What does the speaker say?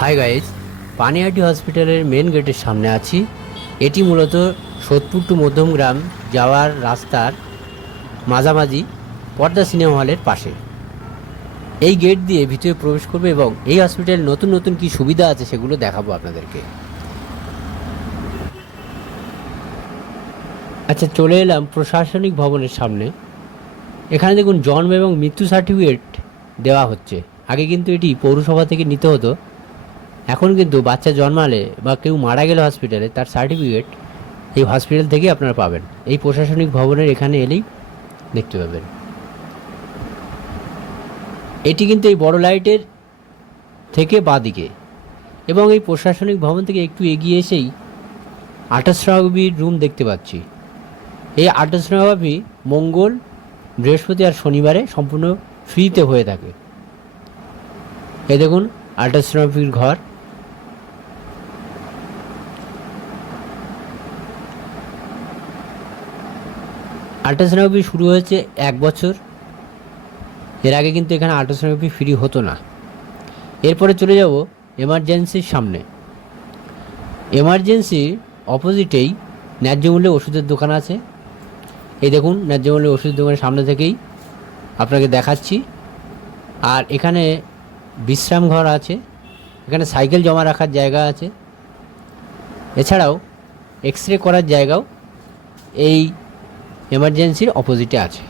Hi guys Panihati হসপিটালের main গেটের সামনে আছি। এটি মূলত সোদপুর টু মধ্যমগ্রাম যাওয়ার রাস্তার মাঝামাঝি পর্দা সিনেমা হলের পাশে। এই গেট দিয়ে ভিতরে প্রবেশ করবে এবং এই হসপিটালে নতুন নতুন কি সুবিধা আছে সেগুলো দেখাবো আপনাদেরকে। আচ্ছা চলে এলাম প্রশাসনিক ভবনের সামনে। এখানে দেখুন জন্ম এবং মৃত্যু সার্টিফিকেট দেওয়া হচ্ছে। আগে কিন্তু এটি পৌরসভা থেকে নিতে হতো। এখন কিন্তু বাচ্চা জন্মালে বা কেউ মারা গেলে হসপিটালে তার সার্টিফিকেট এই হসপিটাল থেকেই আপনারা পাবেন। এই প্রশাসনিক ভবনের এখানে এলেই দেখতে পাবেন। এটি কিন্তু এই বড় লাইটের থেকে বাঁদিকে এবং এই প্রশাসনিক ভবন থেকে একটু এগিয়ে এসেই আঠাশরাবির রুম দেখতে পাচ্ছি। এই আঠাশরাবি মঙ্গল, বৃহস্পতি আর শনিবারে সম্পূর্ণ ফ্রিতে হয়ে থাকে। এ দেখুন আল্ট্রাসোনোগ্রাফির ঘর। আল্ট্রাসোনোগ্রাফি শুরু হয়েছে এক বছর। এর আগে কিন্তু এখানে আল্ট্রাসোনোগ্রাফি ফ্রি হতো না। এরপরে চলে যাব এমার্জেন্সির সামনে। এমার্জেন্সির অপোজিটেই ন্যায্য মূল্যে ওষুধের দোকান আছে। এই দেখুন, ন্যায্য মূল্যে ওষুধের দোকানের সামনে থেকেই আপনাকে দেখাচ্ছি। আর এখানে বিশ্রাম ঘর আছে। এখানে সাইকেল জমা রাখার জায়গা আছে। এছাড়াও এক্স রে করার জায়গাও। এই এমার্জেন্সির অপোজিটে আছে।